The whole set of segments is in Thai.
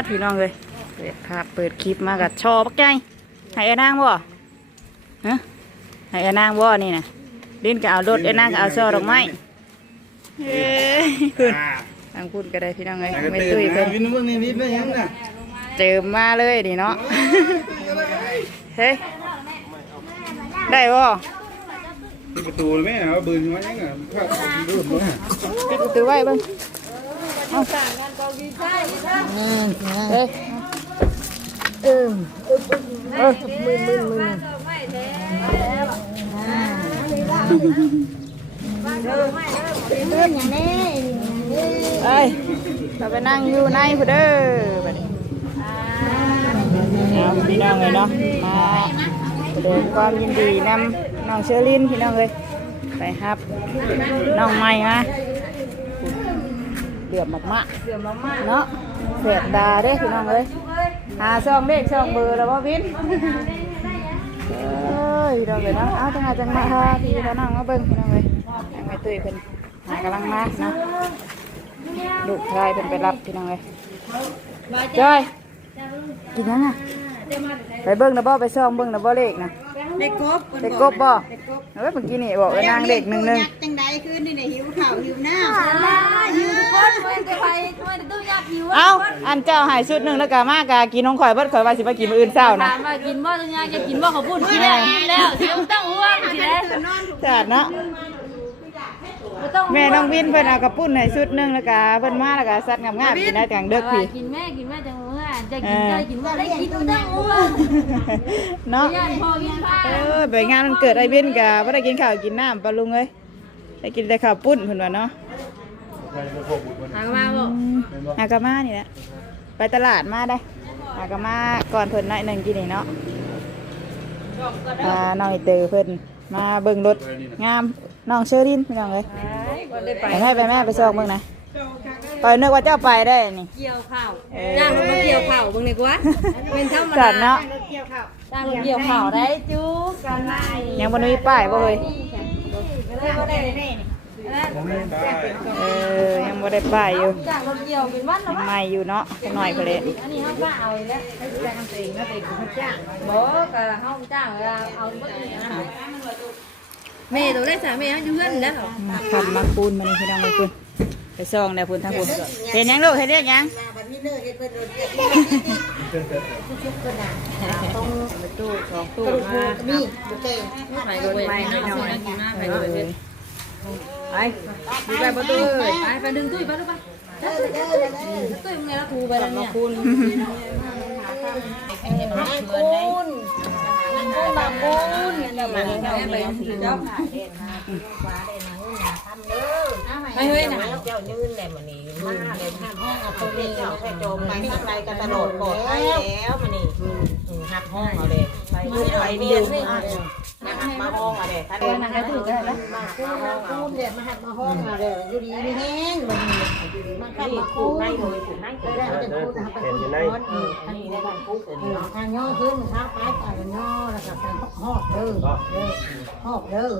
ดพี่น้องเลยเปิดภาพเปิดคลิปมากับชอปักใจให้ไอ้นางบ่ฮะให้ไอ้นางบ่นี่นะดินก็เอารถไอ้นางก็เอาซอดอกไม้เฮ้ยคุณทางพูดก็ได้พี่น้องเลยไม่ตุ้ยเพิ่นวินมึงนี่วินไม่ยังน่ะเจิมมาเลยดิเนาะเฮ้ยได้บ่ประตูเลยแม่เอาปืนมายังอะข้าวรูดมาปิดประตูไว้เบิ่ง เอาเฮ้ยเออเออมึนมึนมึนเอ้ยเราไปนั่งอยู่ในพุ่นเด้อบัดนี้เอาพี่น้องเลยเนาะมาแสดงความยินดีนำน้องเชอรินพี่น้องเลยไปครับน้องใหม่มาเดือดมากๆเดือดมากๆเนาะเสียดดาเด้พี่น้องเลยหาช่องเลขช่องเบอร์แล้วบ่วินเอ้ยพี่น้องเลยเนาะเอาจังหวะจังมาพาพี่พาน้องมาเบิ่งพี่น้องเลยยังไม่ตุ้ยเพิ่นหากำลังมาเนาะลูกชายเป็นไปรับพี่น้องเลยจอยกินยังอะไปเบิ้งนะบ่ไปซ่องเบิ้งนะบ่เลขนะ เด็กกบเลขกบบ่เอ้ยเมื่อกี้นี่บอกว่านางเลขหนึ่งหนึ่งจังใดคืนนี่เนี่ยหิวข้าวหิวน้ำหิวทุกคนเว้นแต่ไปเว้นแต่ตู้ยักหิวเอ้าอันเจ้าใหายชุดหนึ่งแล้วก็มากากินน้องข่อยเบิดข่อยว่าสิมากินมื้ออื่นเช้านะถามว่ากินบ่ตู้ยักจะกินบ่ขอพูดกินแล้วกินแล้วเสียงต้องห่วงสิได้จัดเนาะบ่ต้องแม่น้องวินเพิ่นเอากระปุ้นให้ชุดหนึ่งแล้วก็เพิ่นมาแล้วก็ซัดงามๆกินได้กลางเด็กพี่กินแม่กินแม่จังว่า จะกินได้กินว่าได้กินต้องห่วงเนาะย่านพ่อกินผ้าเออไปงานมันเกิดไอ้เบนกะว่าได้กินข้าวกินน้ำปลาลุงเอ้ยได้กินแต่ข้าวปุ้นเพิ่นว่าเนาะหากมาบ่อากามานี่แหละไปตลาดมาได้อากามาก่อนเพิ่นหน่อยหนึ่งกินนี่เนาะอ่าน้องไอเตอเพิ่นมาเบิ่งรถงามน้องเชอรินพี่น้องเอ้ยไปให้ไปแม่ไปซอกเบิ่งนะ ปล่อยนึกว่าเจ้าไปได้นี่ เกี่ยวข้าวจ้างรถมาเกี่ยวข้าวเบิ่งดีกว่าเป็นธรรมจัดาดเนาะจ้างรถเกี่ยวข้าวได้จุ๊กกันได้ยังบ่มีป้ายบ่เฮ้ยได้บ่ได้แน่เออยังบ่ได้ป้ายอยู่จ้างรถเกี่ยวเป็นวันยัละงใหม่อยู่เนาะจักหน่อยเพิ่นเลยอันนี้เฮาก็เอาอีกแล้วให้จ้างตัวเองแล้วไปเขาจ้างบ่ก็เฮาจ้างเอาเบิดนี่นะแม่ตัวได้สามีเฮาอยู่เฮือนแล้วมาขับมาปูนมานี่พี่น้องเลยคุณ ไปซองแล้วคุณทั้งคุณเห็นยังลูกเห็นเรียกยังบัดนี้เลิกเฮ็ดเพิ่นโดนเก็บตู้สองตู้มานี่โอเคไปดูไปน้ำสิกินมาไปดูไปไปดูไปประตูไปไปดึงตุ้ยไปดูไปตุ้ยมึงไงละทูไปแล้วเนี่ยคุณคุณคุณมาคุณอย่ามาไป ถึงเจ้าไปเฮ้ยนะเจ้ายืนแหละมันนี่มาเลยห้ามห้องเอาตรงนี้เจ้าแค่โจมไปข้างในกันตลอดปลอดภัยแล้วมันนี่หักห้องเอาเลยไปไปเรียนมา หักมาห้องเอาเลยถ้าเดินมาให้ถูกได้แล้วมาห้องเอาเด็ดมาหักมาห้องเอาเลยอยู่ดีมีแห้งมันมันก็มาคูให้เลยคูให้เลยได้เป็นคูนะครับเป็นคูนอนอันนี้ได้เป็นคูทางย่อขึ้นเท้าไปไปย่อแล้วก็เป็นหอกเด้อหอกเด้อ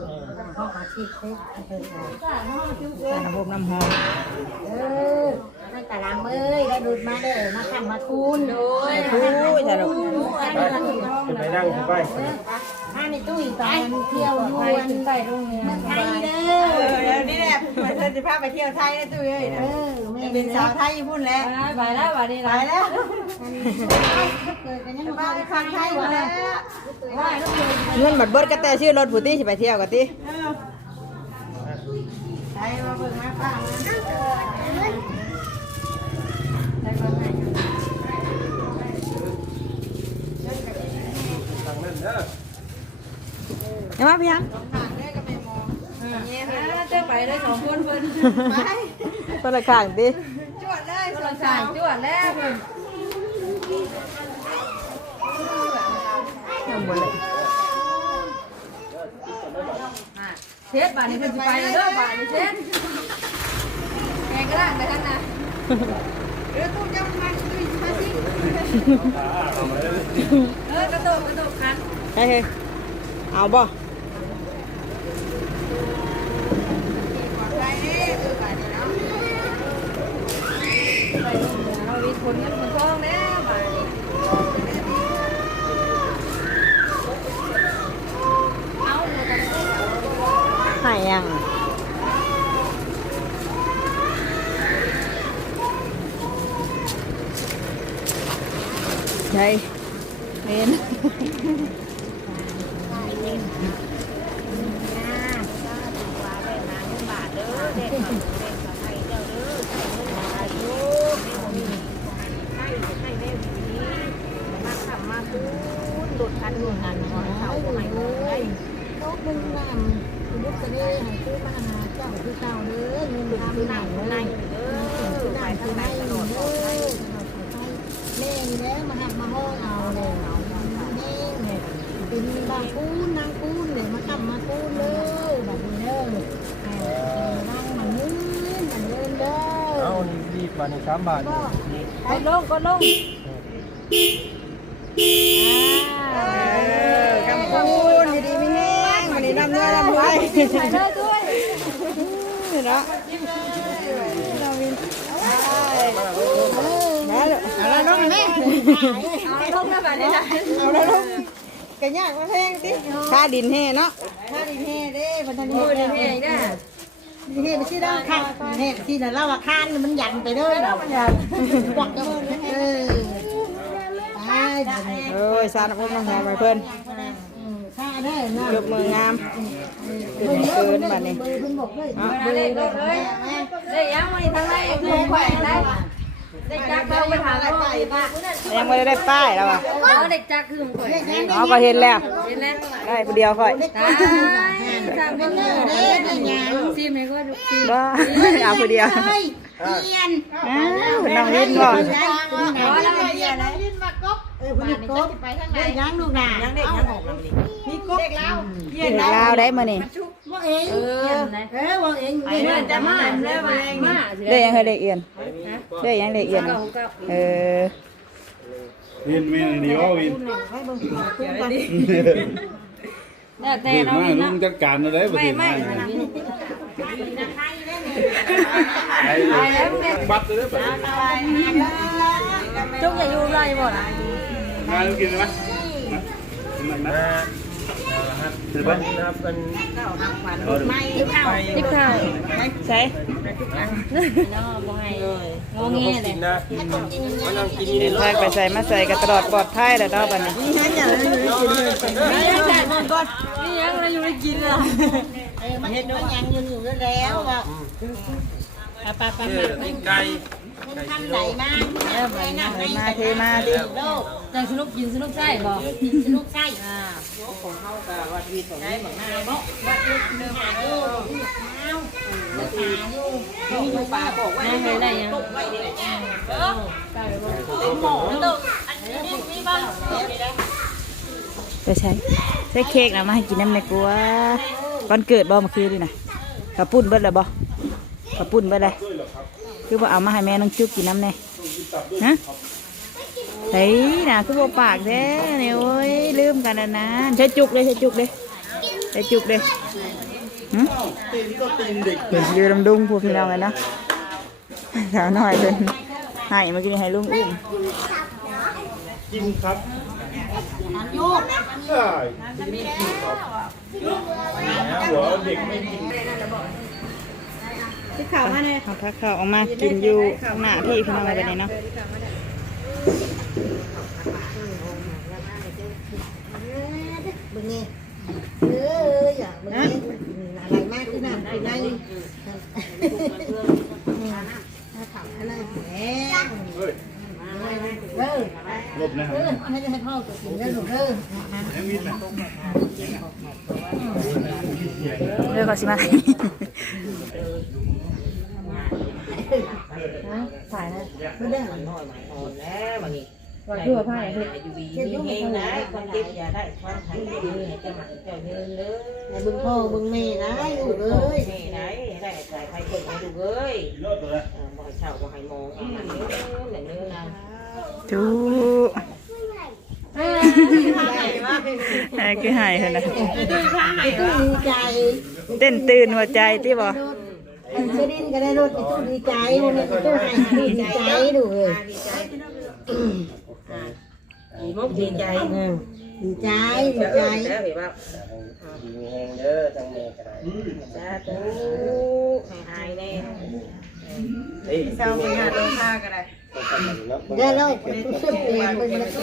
หอกอาชีพเด้อสารพมน้ำหอมเออนั่น ตาลามเอ้ยได้ดูดมาเด้อมาขันมาคูนโดยทูจ้ะลูกไปนั่งไปถ้าในตู้อีกตอนเที่ยวอยู่อันไปโรงเรียนไทยเด้อนี่แหละเพื่อนจะพาไปเที่ยวไทยนะตุ้ยเอ้ยเออแม่เป็นสาวไทยญี่ปุ่นแล้วไปแล้ววันนี้ไปละแล้วเกิดกันยังพาไปฟังไทยหมดแล้วเงินบัดเบิดก็แต่ชื่อรถผู้ตี้สิไปเที่ยวกันติไทยมาเบิ่งมาป้า เห็นไหมพี่ยังเจ้าไปได้สองคนเพิ่นไปคนละข้างติจวดเลยสองสามจวดแล้วเพิ่นยังบ่เลยเทสบาดนี้เพิ่นสิไปเด้อบาดนี้เทสแกก็ล่างไปทั้งนั้นเรือตุ้มจะมาตุ้ยมาสิเออกระโดดกระโดดคันเฮ้ยเอาบ่ ไปนี่ คนี่เนาะไปลงเรือเราวิทย์คนคนทองแน่ไปเอาหายยัง ใช่เห็น หลุดคันหลุดคันหอย เขาหอยเลยโต๊ะมึงน้ำคุณลูกเสน่ห์ให้ซื้อมาหาเจ้าคือเก่าเด้อเงินทำหนังเลยเด้อขายทั้งในตลอดเด้อแม่นี่แล้วมาหักมาห้องเอาเลยเอาแม่เนี่ยเป็นบางคูนนางคูนเลยมาขับมาคูนเลยแบบนี้เด้อนั่งมันยืนมันยืนเด้อเอานี่รีบมานี่สามบาทกดลงกดลงกำ คูนดีๆไม่แห้งวันนี้นำเนื้อนำไว้ใส่เลยด้วยเนาะเราวินมาเลยเอาละน้องแม่เอาลงนะบ่ายนี้นะเอาละลูกกันยากมาแพงติค่าดินแห่เนาะค่าดินแห่เด้พันธนิมือตนี่เองนะดินแห่ไปชื่อด้านข้างแห่ที่นั่นเราว่าคานมันยันไปเลยเรายันกวักเออไปโอ้ยสารพัดน้องหอมไปเพิ่นค่าได้น ยกมืองามขึ้นเกินบัดนี้เบอร์เพิ่นบอกเลยมาเลยลงเลยได้ยังมาทางไหนคือแขวนได้ได้จักเราไปถามเขาไปบ้ายังไม่ได้ป้ายแล้วอะเอาเด็กจักคือแขวนอ๋อก็เห็นแล้วเห็นแล้วได้ผู้เดียวค่อยตายทำเป็นเนื้อเด้ได้ยังซีมให้ก็ดูซีบ้าเอาผู้เดียวเฮ้ยเรียนอ้าวน้องลิ้นบ่ขอแล้วเรียนนะลิ้นมากบเออผลิตกบเด็กยังลูกน่ะยังเด็กยังหกลำนี้ มีกบเด็กแล้วเด็กลาวได้มื้อนี้ว่าเองเออเออว่าเองไอ้เนื้อจะมาแล้วมามาได้ยังเคยเด็กเอียนได้ยังเด็กเอียนเออวินวินดีว่าวินแล้วแต่เด็กเรามานี่ลุเนาะงจัดการอะไรประไม่เทศไม่มาไอ้บัตรเลยบัตรจุกจะอยู่ไรบ่ล่ะมาลูกกินไหมมานะ ถือว่านะครับเป็นไม่เข้าติ๊กข้าวใช่งงเงี้ยเลยกินนะมานั่งกินนี่ในรใส่ถไปใส่มาใส่ก็ตลอดปลอดภัยแล้วเนาะบัดนี้นี่ยังเรอยู่ได้กินล่ะมันเห็นว่ายังยืนอยู่แล้วว่า ไปไปเออกินไก่ไก่ทำกิไหโลนมาเออไปนั่งเออมาเทมาดิโลกจังสนุกกินสนุกใช่บ่ลูกไส้อ่าของเขากับวัดวีของนี้ของหน้าเนาะวัดลูกเนื้อหาอยู่เอาเนื้อหาอยู่มีอยู่ป่าบอกว่าได้เลยได้ยังตกไว้นี่แหละไปใช้ใช้เค้กนะมาให้กินน้ำในกัวก่อนเกิดบ่เมื่อคืนนี่นะกระปุ้นเบิดเลยบ่ กระปุ้นเบิดเลยคือว่าเอามาให้แม่น้องจุ๊บกินน้ำแน่ฮะเฮ้ยนะคือบ่ปากแท้เนี่ยโอ้ยลืมกันนะนะใช้จุกเลยใช้จุกเลยใช้จุกเลยหึเป็นยืนลำดุงพวกพี่น้องเลยเนาะสาวน้อยเป็นให้เมื่อกี้ให้ลุงอุ้มกินครับได้หัวเด็กไม่กิน ที่ข่าวมาเนี่ยเอาพักข้าวออกมากินอยู่ข้างหน้าที่พี่น้องอะไรแบบนี้เนาะบึงนี่เอออย่าบึงนี่อะไรมากขึ้นน่ะเป็นไงถ้าถามอะไรแหมเฮ้ยเออลบนะคเอรับอให้ให้พ่อตัวกินได้หนูเออยังวินนะเรื่องก็สิมา ถ่ายนะไม่ได้มันน้อยมันอ่อนแล้ววันนี้ว่าคือว่าไพ่อยู่วีมีเองนะคนเจ็บอย่าได้ความไข้ยืนให้เจ้าหมันเจ้ายืนเลยให้บึงพ่อบึงแม่นะลูกเอ้ยนี่ไหนได้ใส่ไฟคนให้ดูเอ้ยรถตัวละบ่ให้เช่าบ่ให้มองอันนี้เหมือนเนื้อนะจูเอ้ยคือหายเหรอนะไอ้ตู้ดีใจเต้นตื่นหัวใจที่บ่ไเชดินก็ได้รถไปตู้ดีใจเลยเนี่ยไปตู้ให้ดีใจดูเลยดีใจดีมุกดีใจดีใจดีใจแล้วเห็นว่าดีแหงเด้อทั้งแม่ก็ได้สาธุให้หายแน่เฮ้ยเศร้าไปหาลงค่าก็ได้ได้แล้วสุดเองเป็นมาตู้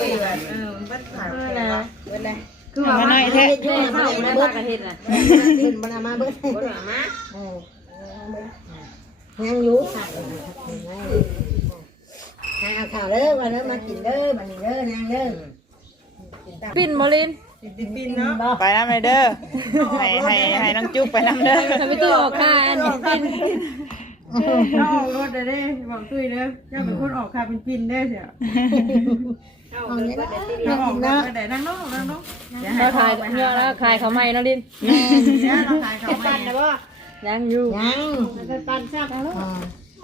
เออมันผ่านไปแล้วเว้นเลยคือว่าน้อยแท้เฮ็ดมาเบิดเฮ็ดน่ะขึ้นมามาเบิดบ่ได้มา ยังอยู่ค่ะเอาข่าวเด้อมาเด้อมากินเด้อมานี่เด้อนางเด้อปิ้นโมลินบินเนาะไปน้ำเลยเด้อให้ให้ให้น้องจุ๊บไปน้ำเด้อไม่ตู้ออกค่าอันนี้เป็นถ้าออกรถได้เด้บอกตุ้ยเด้ออย่าเป็นคนออกค่าเป็นปินได้เสียเอาเนี่ยนะถ้าออกรนะถได้นั่งน้องนั่งน้องอย่าให้เราขายเนี่ยแล้วขายเขาใหม่เนาะลินเนี่ยเราขายเขาไม่ ยังอยู่ยังปันซับ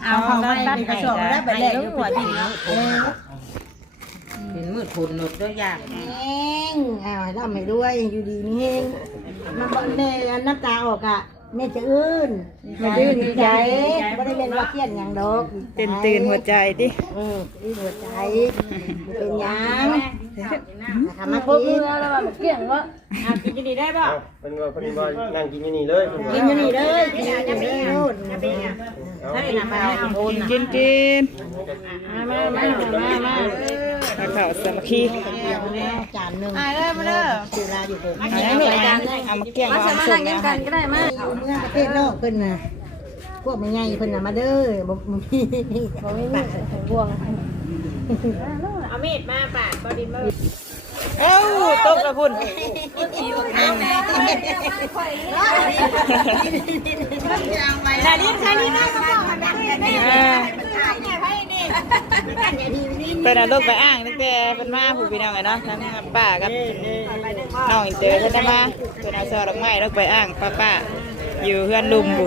เอาเขาไม่เป็นกระสอบแล้วไปแลกอยู่หัวดินเนาะเป็นมืดฝุ่นหนดด้วยยากเองอ้าวทำให้ด้วยอยู่ดีนี่เองมันบ่แม่น้ำตาออกอะแม่จะอื่นมันดื้อดีใจไม่ได้เป็นว่าเครียดอย่างดอกตื่นตื่นหัวใจดิอืมดีหัวใจเป็นยัง ทำมาพวกกิเรืนอแล้วแบบเกี่ยงว่าอะกินจะดีได้ป่ะเป็นว่าเพิ่นว่านั่งกินอยู่นี่เลยเพิ่นว่ากินอยู่นี่เด้อกินอยู่นี่เด้อถ้าได้นำมาเอาโอนนะกินกินมามามามามาข่าวสามัคคีจานหนึ่งอ่าเด้อมาเด้อคือลาอยู่ผมเอาอย่างนี้เอามาเกี่ยงมาเอาสามารถนั่งกันกันก็ได้มาเอาเมื่อประเทศนอกเพิ่นน่ะพวกมันใหญ่เพิ่นน่ะมาเด้อบ่บ่มีเขาไม่มีบวง เอามีดมาปาดบอดินมาเอ้าตบกระพุ่นดาดินใครนี่นะก็บอกกันได้อ่าเป็นเอาลูกไปอ้างตั้งแต่เป็นมาผู้พี่น้องไงเนาะทั้งป้ากับน้องอินเตอร์เพิ่นจะมาเป็นเอาซอดอกไม้ลูกไปอ้างป้าป้าอยู่เพื่อนลุมบุ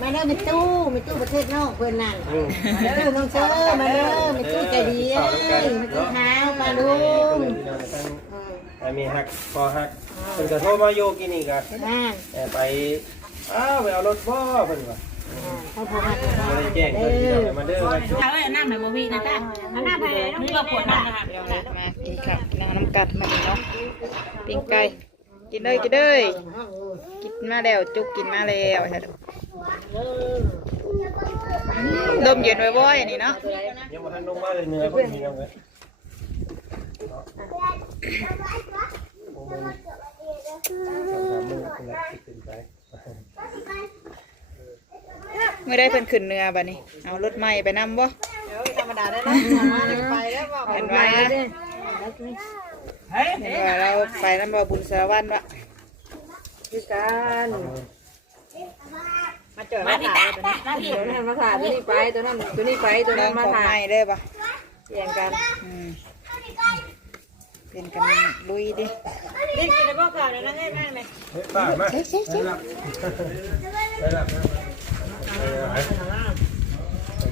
มาเด้อมีตู้มีตู้ประเทศนอกเพิ่นนั่นมาเด้อน้องเชอมาเด้อมีตู้ใจดีเอ้ยมากินข้าวมาลุงไอ้มีฮักพอฮักเพิ่นก็โทรมาอยู่กินนี่ก็นั่นแต่ไปอ้าวไปเอารถบ่เพิ่นว่าเขาพอมาเด้บ่ได้แจ้งอเพิ่นพี่น้องให้มาเด้อว่าเอาไว้น้ำให้บ่มีนะจ๊ะเอาน้ำไปน้ำเราปวดน้ำนะคะเดี๋ยวนะมากินข้าวกินน้ำกัดมาดิเนาะปิ้งไก่ กินเลยกินเลยกินมาแล้วจุกกินมาแล้วใช่ไหมลมเย็นบ่อยๆนี่เนาะยังบ่ทันลงมาเลยเหนือเพิ่นพี่น้องเอ้ยไม่ได้เพิ่นขึ้นเรือบัดนี้ เอารถใหม่ไปนำบ่ธรรมดาได้นะไปแล้วบอกเห็นว่า เห็นว่าเราไปนำบ่บุญสารวัตรวะคือการมาเจอมาถ่ายตัวนี้ตัวนั้นมาถ่ายตัวนี้ไปตัวนั้นตัวนี้ไปตัวเรื่นั้อนงมาของถ่าใหม่ยเด้อปะเกี่ยงกันอืมเป็นกันลุยดิดิ้นกินได้บ่ก่อนนะนั่งให้นั่งเลยเฮ้ยป้ามาได้รับได้รับนะเออหาย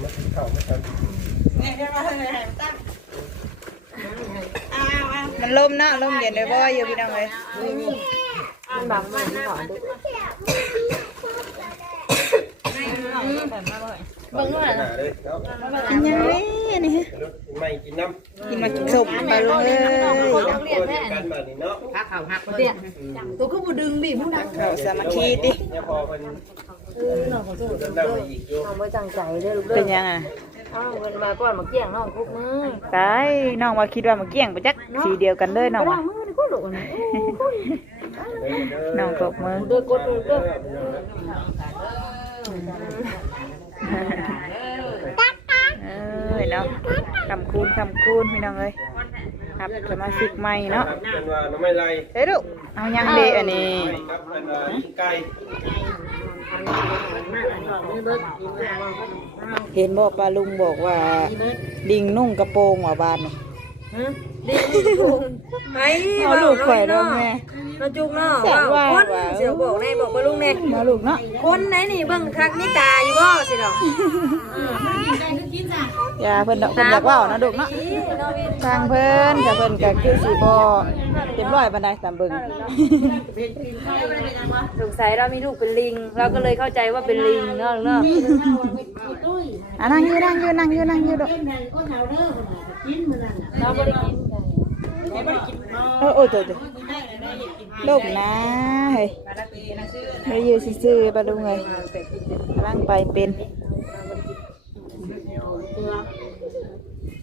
มากินข้าวไม่ทันเนี่ยจะมาให้ให้ตั้งอ้าวอ้าว มันลมเนาะลมเย็นบ่อยๆอยู่พี่น้องเอ้ยมันบังมันหอดูเบิ่งว่าน่ะเลยเนาะกินยังไงนี่ฮะไม่กินน้ำกินมาสมไปเลยเรียนกันแบบนี้เนาะพักเขาหักเตี้ยตัวก็บูดึงดิมึงดักเข้าสามัคคีดิเนี่ยพอมันเดินได้มาอีกอยู่เอาไว้จังใจ เด้อลูกเป็เด้นยังอะเอาเงินมาก่อนมาเกี่ยงน้องคุกมือตายน้องว่าคิดว่ามาเกี่ยงไปจักสีเดียวกันเลยน้องล้าว่างมือนี่ก็หลุดนะน้องตบมือ เด้อกดเด้อเอ้ยเนาะคำคูณคำคูณพี่น้องเอ้ย ครับสมาชิกใหม่เนาะเป็นว่าน้ำไม่ไรเฮ้ยลูกเอายังเดอันนี้ครับเป็นว่าไก่เห็นบอกปลาลุงบอกว่าลิงนุ่งกระโปรงหัวบานนี่ไปเอาลูกข่อยแล้วแม่มาจุกเนาะแสนว่าคนว่าเสียวบอกแน่บอกปลาลุงแน่มาลูกเนาะคนไหนนี่เบิ่งคักนี่ตาอยู่บ่สิดอกอย่าเพิ่นดอกเพิ่นอยากเว้าเนาะลูกเนาะ ทางเพิ่นกับเพิ่นก็คือสิบ่เรียบร้อยปานใดตามเบิ่งสงสัยเรามีลูกเป็นลิง เราก็เลยเข้าใจว่าเป็นลิงเนาะเนาะอะนั่งอยู่นั่งอยู่นั่งอยู่นั่งอยู่ดอกเราไม่ได้กินเออโอ้ยตัวตัวลูกนะเฮ้ยไม่ได้อยู่ซื่อๆปะลุงเอ้ยกำลังไปเป็น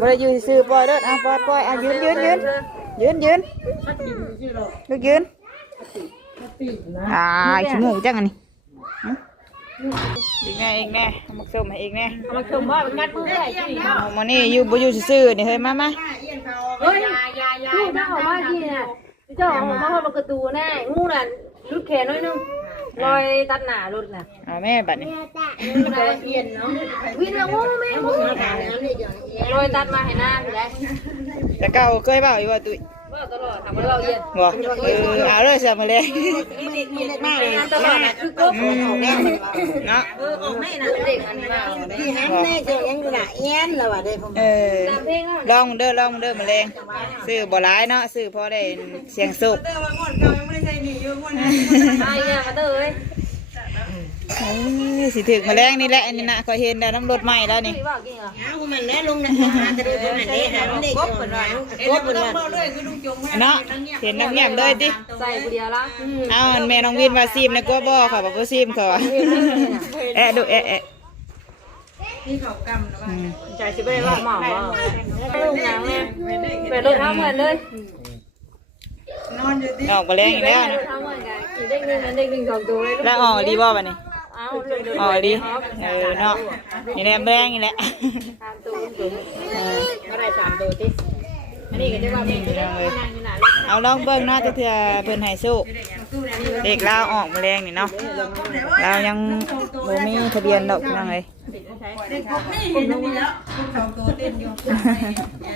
บ่ได้อยู่ซื่อปล่อยเด้ออะปล่อยปล่อยอะยืนยืนยืนยืนยืนลูกยืนอ่าขี้มูกจังอันนี้อีกแน่อีกแน่เอามักสมให้อีกแน่เอามาชมว่างัดมือได้ที่นี่เอามานี่อยู่บ่อยู่ซื่อนี่เฮ้ยมามาเฮ้ยพูดได้ออกมาที่น่ะเจ้าของเขาเอากระตูแน่งูน่ะรุดแขนน้อยนึง รอยตัดหน้ารถน่ะเอาแม่บัดนี้วิ่งแล้วงูแม่งูรอยตัดมาให้หน้าอยู่แล้วแต่เก่าเคยเว้าอยู่ว่าตุ้ย ว่าตลอเราเลยเออเอาเลยมีเสียมากเลยตลอดนะคือกบอืมเนาะเออออกแม่นะเด็กอันมากที่หันแม่จ้ายังอยู่หน่ะเอียนแล้วว่าได้ผมเออลองเด้อลองเด้อมาแรงซื้อบ่หลายเนาะซื้อพอได้เสียงสุกเตอว่างอนเก่ายังไม่ได้ใช้หนี้อยู่งอนนั้นมาอีกอย่างมาเตอเอ้ย เอ้ยสิถึกมาแรงนี่แหละอันนี้นะก็เห็นแล้วน้ำรถใหม่แล้วนี่พี่ว่ากี่เหมันแล้วลงนะจะได้บ่มันได้หามันได้กบเป็นไรกบมันว่าลยคือลุงจงเนาะเห็นน้ำเงียบเลยติใส่กูเดียวละเอาอันแม่น้องวินว่าซีมนะก็บ่ค่ะบ่บ่าซีมค่ะแอะดูแอะแอะที่เขากำนว่าอืมใจสิไปว่าหมอว่าลูกนางเนี่ไปรถทั้งเหมือนเลยนอนอยู่ที่ออกมาแรงอีกแล้วนะถทั้งเนกันกี่เด็กหนึ่งนั้นเด็กหนึ่งสองตัวเลยแล้วออกดีบ่บัดนี้ เอาเลยเลยออกดีเออเนาะนี่แหละแรงนี่แหละตามตัวตัวเออก็ได้สามตัวที่อันนี้ก็จะว่าเป็นพี่น้องเอ้ยนางอยู่ไหนเอาลองเบิ่งเนาะเถื่อเพิ่นให้สู้เด็กลาวออกมาแรงนี่เนาะเรายังบ่มีทะเบียนดอกพี่น้องเอ้ยนี่เห็นมีแล้วลูกสองตัวเต้นอยู่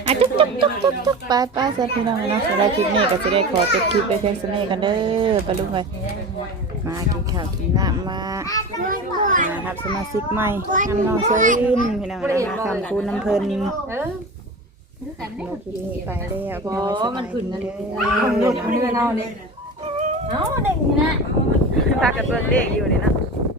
อะจุ๊บจุ๊บจุ๊บจุ๊บจุ๊บไปไปเสร็จพี่น้องเนาะสำหรับคลิปนี้ก็จะได้ขอจบคลิปไปเพียงเท่านี้กันเด้อปะลุงเอ้ย มากินข้าวกินน้ำมามารับสมาชิกใหม่น้ำน้องเซรินพี่น้องเนาะมาคำคูณน้ำเพลินเออเราคลิปนี้ไปแล้วพี่น้องสบายดีเด้อหลุดมือเราเนี่ยเอาเด็กนี่นะพากันเบิ่งเลขอยู่นี่เนาะ